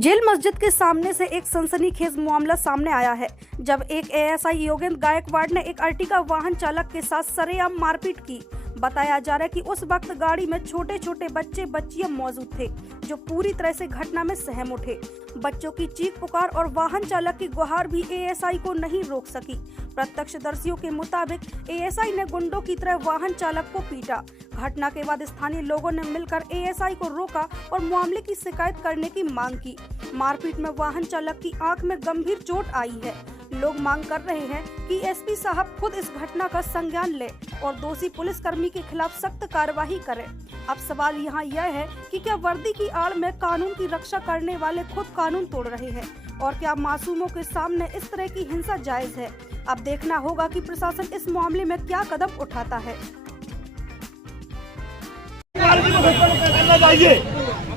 Jail मस्जिद के सामने से एक सनसनीखेज मामला सामने आया है, जब एक एएसआई योगेंद्र गायकवाड़ ने एक अर्टिगा वाहन चालक के साथ सरेआम मारपीट की। बताया जा रहा है कि उस वक्त गाड़ी में छोटे छोटे बच्चे बच्चियां मौजूद थे, जो पूरी तरह से घटना में सहम उठे। बच्चों की चीख पुकार और वाहन चालक की गुहार भी एएसआई को नहीं रोक सकी। प्रत्यक्षदर्शियों के मुताबिक एएसआई ने गुंडों की तरह वाहन चालक को पीटा। घटना के बाद स्थानीय लोगों ने मिलकर एएसआई को रोका और मामले की शिकायत करने की मांग की। मारपीट में वाहन चालक की आंख में गंभीर चोट आई है। लोग मांग कर रहे हैं कि एसपी साहब खुद इस घटना का संज्ञान ले और दोषी पुलिसकर्मी के खिलाफ सख्त कार्रवाई करें। अब सवाल यहाँ यह है कि क्या वर्दी की आड़ में कानून की रक्षा करने वाले खुद कानून तोड़ रहे हैं, और क्या मासूमों के सामने इस तरह की हिंसा जायज है। अब देखना होगा कि प्रशासन इस मामले में क्या कदम उठाता है।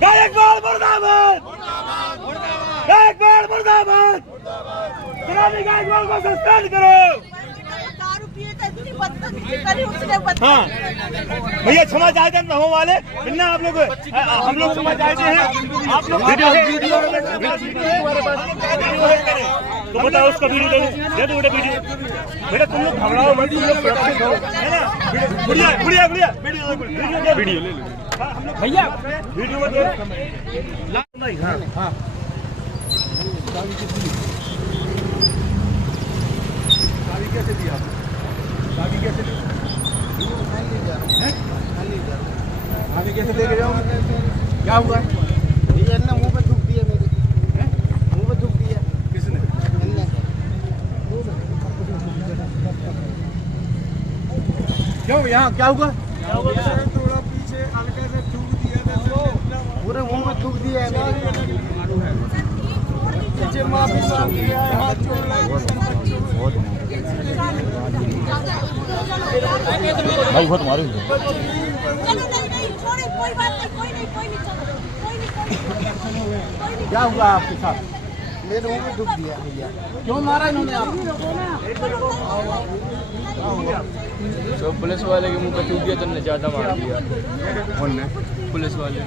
गायकवाड़ को सस्पेंड करो। हाँ भैया, क्षमा चाहते हैं हो वाले बिना आप लोग, हम लोग क्षमा चाहते हैं। आप लोग वीडियो तो बताओ, उसका वीडियो दे दो वीडियो। बेटा तुम लोग घबराओ मत, तुम लोग सुरक्षित हो, है ना। गुड़िया गुड़िया गुड़िया वीडियो ले लो भैया, वीडियो दे। हाँ चाबी कैसे दिया? चाबी कैसे दी? चाबी कैसे दे गए हो? क्या हुआ? ये ना मुंह पे थूक दिया मेरे, मुंह पे थूक दिया। किसने? क्यों, यहाँ क्या हुआ? थोड़ा पीछे हल्का से थूक दिया था, पूरे मुंह में थूक दिया है मेरे। पीछे माफी मांग लिया है, हाथ जोड़ भाई बहुत मारू। क्या हुआ आपके साथ? मेरे मुंह में थूक दिया भैया। क्यों मारा इन्होंने आपको? तो पुलिस वाले के मुंह पे थूक दिया तो ने ज्यादा मार दिया। कौन ने? पुलिस वाले।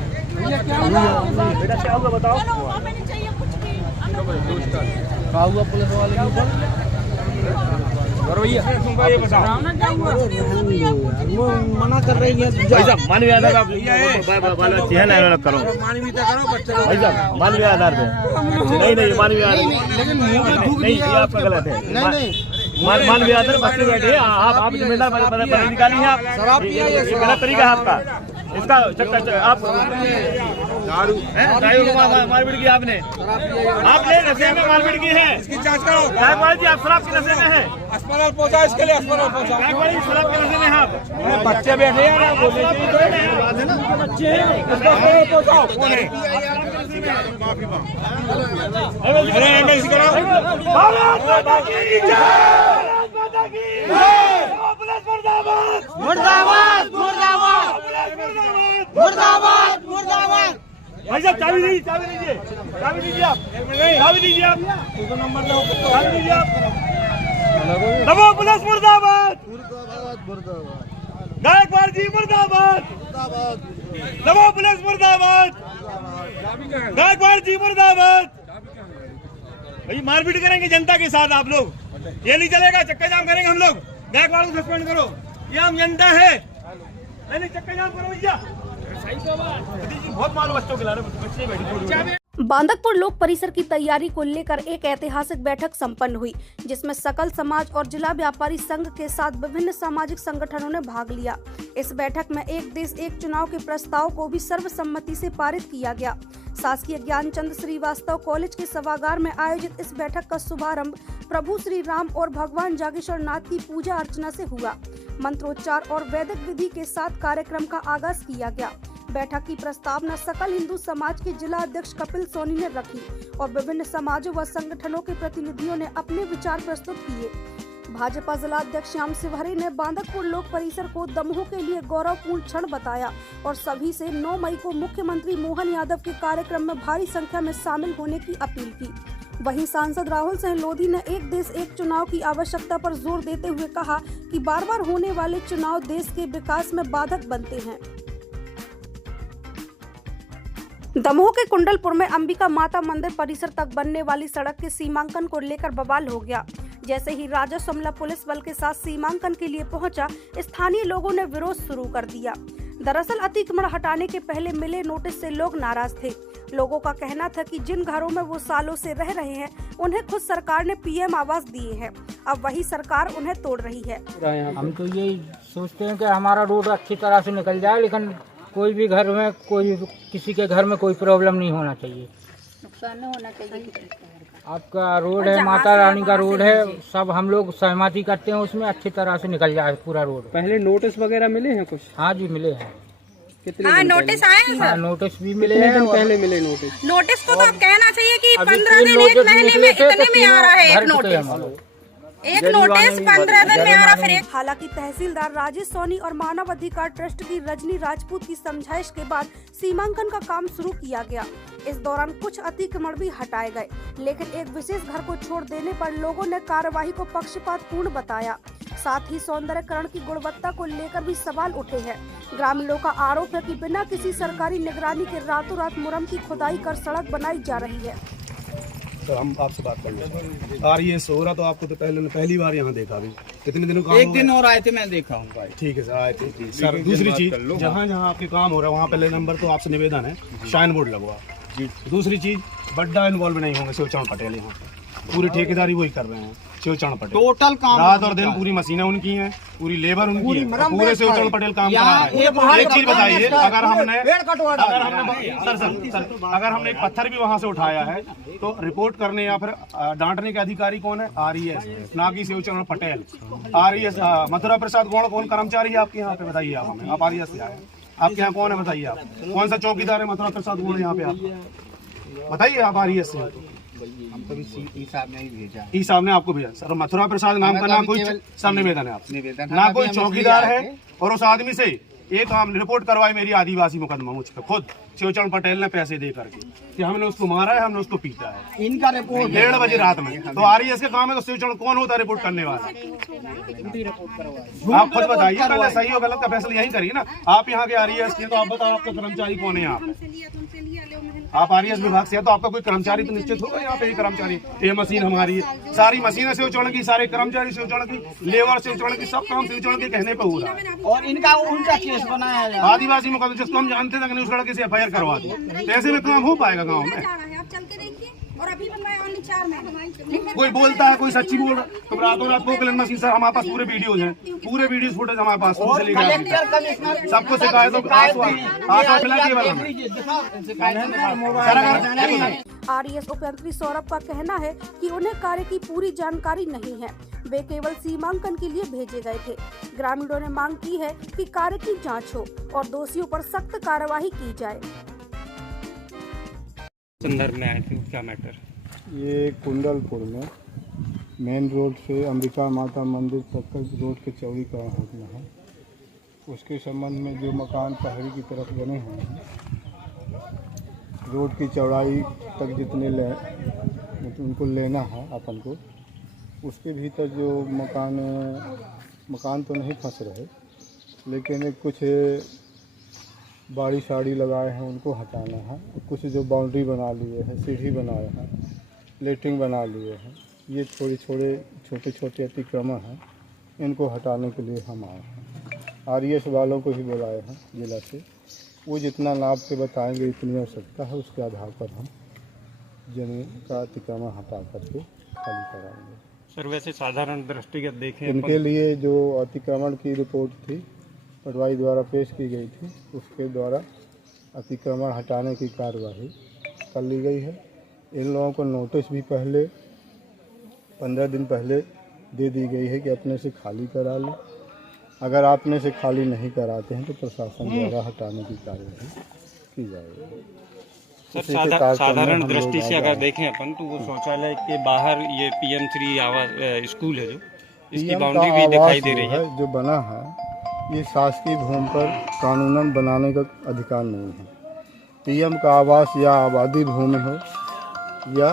बेटा क्या हुआ बताओ? क्या हुआ पुलिस वाले के ऊपर? भैया तुमको ये बताओ, वो मना कर रही है। भाई साहब मानवीय आधार आप चेहरा अलग करो। भाई साहब मानवीय आधार पे नहीं मानवीय आधार नहीं, ये आपका गलत है। नहीं मानवीय आधार बच्चे बैठे हैं, आप जिम्मेदार बने निकाली है आप। ये गलत तरीका है आपका। इसका आप मारपीट की आपने नशे में मारपीट की है। इसकी जांच करो। गायकवाड़ जी आप शराब के नशे में हैं। अस्पताल पहुंचा, इसके लिए अस्पताल पहुंचा। गायकवाड़ जी शराब के नशे में हैं आप। बच्चे बैठे हैं ना, बच्चे हैं, अस्पताल पहुंचाओ। कौन है? माफी मांग। अरे एमएलसी करो। भारत माता की जय। भारत माता की जय। पुलिस मुर्दाबाद। मुर्दाबाद मुर्दाबाद मुर्दाबाद मुर्दाबाद। भाई साहब चाबी दीजिए, चाबी दीजिए आप, चाबी दीजिए आप, चाबी दीजिए आप। नमो पुलिस मुर्दाबाद। गायकवाड़ जी मुर्दाबाद। नमो पुलिस मुर्दाबाद। गायकवाड़ जी मुर्दाबाद। भाई मारपीट करेंगे जनता के साथ आप लोग, ये नहीं चलेगा। चक्का जाम करेंगे हम लोग। गायकवाड़ को सस्पेंड करो, ये हम जनता है। नहीं चक्का जाम करो भैया। बहुत मारो बच्चों के ला रहे, बच्चे बैठे। बांदकपुर लोक परिसर की तैयारी को लेकर एक ऐतिहासिक बैठक संपन्न हुई, जिसमें सकल समाज और जिला व्यापारी संघ के साथ विभिन्न सामाजिक संगठनों ने भाग लिया। इस बैठक में एक देश एक चुनाव के प्रस्ताव को भी सर्वसम्मति से पारित किया गया। शासकीय ज्ञानचंद श्रीवास्तव कॉलेज के सभागार में आयोजित इस बैठक का शुभारंभ प्रभु श्री राम और भगवान जागेश्वर नाथ की पूजा अर्चना से हुआ। मंत्रोच्चार और वैदिक विधि के साथ कार्यक्रम का आगाज किया गया। बैठक की प्रस्तावना सकल हिंदू समाज के जिला अध्यक्ष कपिल सोनी ने रखी और विभिन्न समाजों व संगठनों के प्रतिनिधियों ने अपने विचार प्रस्तुत किए। भाजपा जिला अध्यक्ष श्याम शिवहरे ने बांदकपुर लोक परिसर को दमोह के लिए गौरवपूर्ण क्षण बताया और सभी से 9 मई को मुख्यमंत्री मोहन यादव के कार्यक्रम में भारी संख्या में शामिल होने की अपील की। वहीं सांसद राहुल सिंह लोधी ने एक देश एक चुनाव की आवश्यकता पर जोर देते हुए कहा कि बार-बार होने वाले चुनाव देश के विकास में बाधक बनते हैं। दमोह के कुंडलपुर में अंबिका माता मंदिर परिसर तक बनने वाली सड़क के सीमांकन को लेकर बवाल हो गया। जैसे ही राजस्व अमला पुलिस बल के साथ सीमांकन के लिए पहुंचा, स्थानीय लोगों ने विरोध शुरू कर दिया। दरअसल अतिक्रमण हटाने के पहले मिले नोटिस से लोग नाराज थे। लोगों का कहना था कि जिन घरों में वो सालों से रह रहे हैं, उन्हें खुद सरकार ने पीएम आवास दिए हैं, अब वही सरकार उन्हें तोड़ रही है। हम तो यही सोचते हैं कि हमारा रोड अच्छी तरह से निकल जाए, लेकिन कोई भी घर में किसी के घर में कोई प्रॉब्लम नहीं होना चाहिए, नुकसान नहीं होना चाहिए। आपका रोड है, माता रानी का रोड है, सब हम लोग सहमति करते हैं उसमें अच्छी तरह से निकल जाए पूरा रोड। पहले नोटिस वगैरह मिले हैं कुछ? हाँ जी मिले हैं। कितने दिन नोटिस आए हैं हाँ, सर? नोटिस भी मिले कितने हैं। दिन पहले मिले नोटिस? नोटिस को तो आप कहना चाहिए कि अभी 15 दिन, 1 महीने में इतने में आ रहा है एक नोटिस। एक नोटिस 15 दिन में आ रहा, फिर एक। हालांकि तहसीलदार राजेश सोनी और मानव अधिकार ट्रस्ट की रजनी राजपूत की समझाइश के बाद सीमांकन का काम शुरू किया गया। इस दौरान कुछ अतिक्रमण भी हटाए गए, लेकिन एक विशेष घर को छोड़ देने पर लोगों ने कार्यवाही को पक्षपातपूर्ण बताया। साथ ही सौंदर्यकरण की गुणवत्ता को लेकर भी सवाल उठे हैं। ग्रामीणों का आरोप है कि बिना किसी सरकारी निगरानी के रातों रात मुरम की खुदाई कर सड़क बनाई जा रही है। तो हम आपसे बात करेंगे। आ रही है सोरा, तो आपको तो पहली बार यहाँ देखा अभी, कितने दिनों का? एक दिन और आए थे, मैं देखा हूँ। ठीक है सर, आए थे सर। दूसरी चीज, जहाँ जहाँ आपके काम हो रहा है वहाँ पहले नंबर तो आपसे निवेदन है, शाइन बोर्ड लगवा। दूसरी चीज, बड्डा इन्वॉल्व नहीं होंगे शिवचरण पटेल, यहाँ पे पूरी ठेकेदारी वही कर रहे हैं शिवचरण पटेल। टोटल काम रात और दिन पूरी मशीनें उनकी हैं, पूरी लेबर उनकी है, पूरे शिवचरण पटेल काम कर रहा है। एक चीज बताइए, अगर हमने अगर हमने एक पत्थर भी वहाँ से उठाया है तो रिपोर्ट करने या फिर डांटने के अधिकारी कौन है? RES, ना कि शिवचरण पटेल। RES मथुरा प्रसाद गौड़ कौन कर्मचारी है आपके यहाँ पे? बताइए आप हमें। आप RES से आए, आपके यहाँ कौन है बताइए? आप कौन सा चौकीदार है मथुरा प्रसाद गौड़ यहाँ पे? आप बताइए, आप RES से। हम तो ई साहब ने ही भेजा। ई साहब ने आपको भेजा सर? मथुरा प्रसाद नाम का ना कोई सब निवेदन है आप, ना कोई चौकीदार है, और उस आदमी से एक हम रिपोर्ट करवाई मेरी आदिवासी मुकदमा मुझ पे खुद शिवचरण पटेल ने पैसे दे करके कि हमने उसको मारा है, हमने उसको पीटा है। इनका रिपोर्ट 1:30 बजे रात में। तो RES के काम है, तो शिवचरण कौन होता है रिपोर्ट करने वाला? आप खुद बताइए, पहले सही हो गलत का फैसला यही करिए ना। आप यहाँ के RES के, तो आप बताओ आपका कर्मचारी कौन है यहाँ पे? आप RES विभाग से है तो आपका कोई कर्मचारी तो निश्चित होगा यहाँ पे। कर्मचारी, ये मशीन हमारी है, सारी मशीनें शिवचरण की, सारे कर्मचारी शिवचरण की, लेबर शिवचरण की, सब काम शिवचरण के कहने पे हो रहा है। और इनका उल्टा केस बनाया जाए। आदिवासी मुकदमा जिसको हम जानते थे कि उस लड़के से FIR करवा दो, ऐसे में काम हो पाएगा गाँव में? आप चल के देखिए, और अभी बनवाया only 4 महीने। कोई बोलता है, कोई सच्ची बोल रहा है, तो रातों रात पोकलन मशीन सर हमारे पास पूरे वीडियोज हैं, पूरे वीडियो फुटेज हमारे पास सबको शिकायत RES उपयंत्री सौरभ का कहना है कि उन्हें कार्य की पूरी जानकारी नहीं है, वे केवल सीमांकन के लिए भेजे गए थे। ग्रामीणों ने मांग की है कि कार्य की जांच हो और दोषियों पर सख्त कार्रवाई की जाए। संदर्भ में आए थे, क्या मैटर? ये कुंडलपुर में मेन रोड से अंबिका माता मंदिर तक का रोड के चौड़ीकरण होना है, उसके संबंध में जो मकान पहाड़ी की तरफ बने हुए हैं, रोड की चौड़ाई तक जितने उनको लेना है अपन को, उसके भीतर जो मकान तो नहीं फंस रहे, लेकिन कुछ बाड़ी साड़ी लगाए हैं उनको हटाना है। कुछ जो बाउंड्री बना लिए हैं, सीढ़ी बनाए हैं, लेटरिंग बना लिए हैं, ये छोटे छोटे अतिक्रमण हैं, इनको हटाने के लिए हम आए हैं। RES वालों को ही बुलाए हैं जिला से, वो जितना नाप के बताएंगे इतनी आवश्यकता है, उसके आधार पर हम जमीन का अतिक्रमण हटा करके खाली कराएंगे। सर वैसे साधारण दृष्टिगत देखें, इनके लिए जो अतिक्रमण की रिपोर्ट थी पटवारी द्वारा पेश की गई थी, उसके द्वारा अतिक्रमण हटाने की कार्रवाई कर ली गई है। इन लोगों को नोटिस भी पहले 15 दिन पहले दे दी गई है कि अपने से खाली करा लें। अगर आपने से खाली नहीं कराते हैं तो प्रशासन द्वारा हटाने की कार्रवाई की जाएगी। सर साधारण दृष्टि से अगर देखें अपन, तो वो शौचालय के बाहर ये PM3 आवास स्कूल है, जो इसकी बाउंड्री भी दिखाई दे रही है, जो बना है, ये शासकीय भूमि पर कानूनन बनाने का अधिकार नहीं है। PM का आवास या आबादी भूमि हो या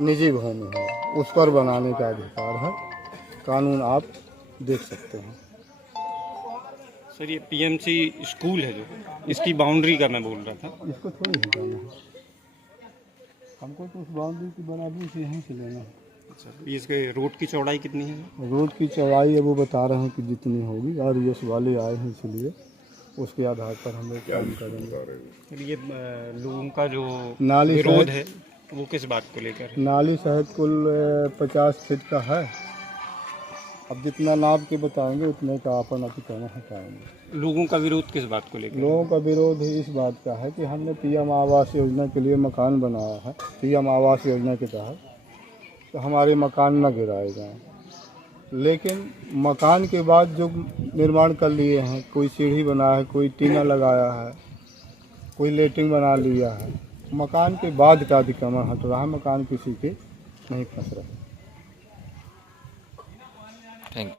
निजी भूमि हो, उस पर बनाने का अधिकार है। कानून आप देख सकते हैं। सर ये पीएमसी स्कूल है जो, इसकी बाउंड्री का मैं बोल रहा था। इसको थोड़ी हटाना है, हमको तो उस बाउंड्री की बराबरी से यहीं से लेना है। अच्छा, इसके रोड की चौड़ाई कितनी है? रोड की चौड़ाई है वो बता रहे हैं कि जितनी होगी, RES वाले आए हैं इसलिए उसके आधार पर हम लोग काम करेंगे। सर ये लोगों का जो नाली विरोध सहित- है वो किस बात को लेकर है? नाली सहित कुल 50 फीट का है। अब जितना नाप के बताएंगे उतने का अपन अतिक्रमण हटाएंगे। लोगों का विरोध किस बात को लेकर? लोगों का विरोध इस बात का है कि हमने PM आवास योजना के लिए मकान बनाया है, PM आवास योजना के तहत, तो हमारे मकान न गिराए जाएं। लेकिन मकान के बाद जो निर्माण कर लिए हैं, कोई सीढ़ी बनाया है, कोई टीना लगाया है, कोई लेटरिन बना लिया है, मकान के बाद का अतिक्रमण हट रहा है, मकान किसी के नहीं फंस रहे। Thank you.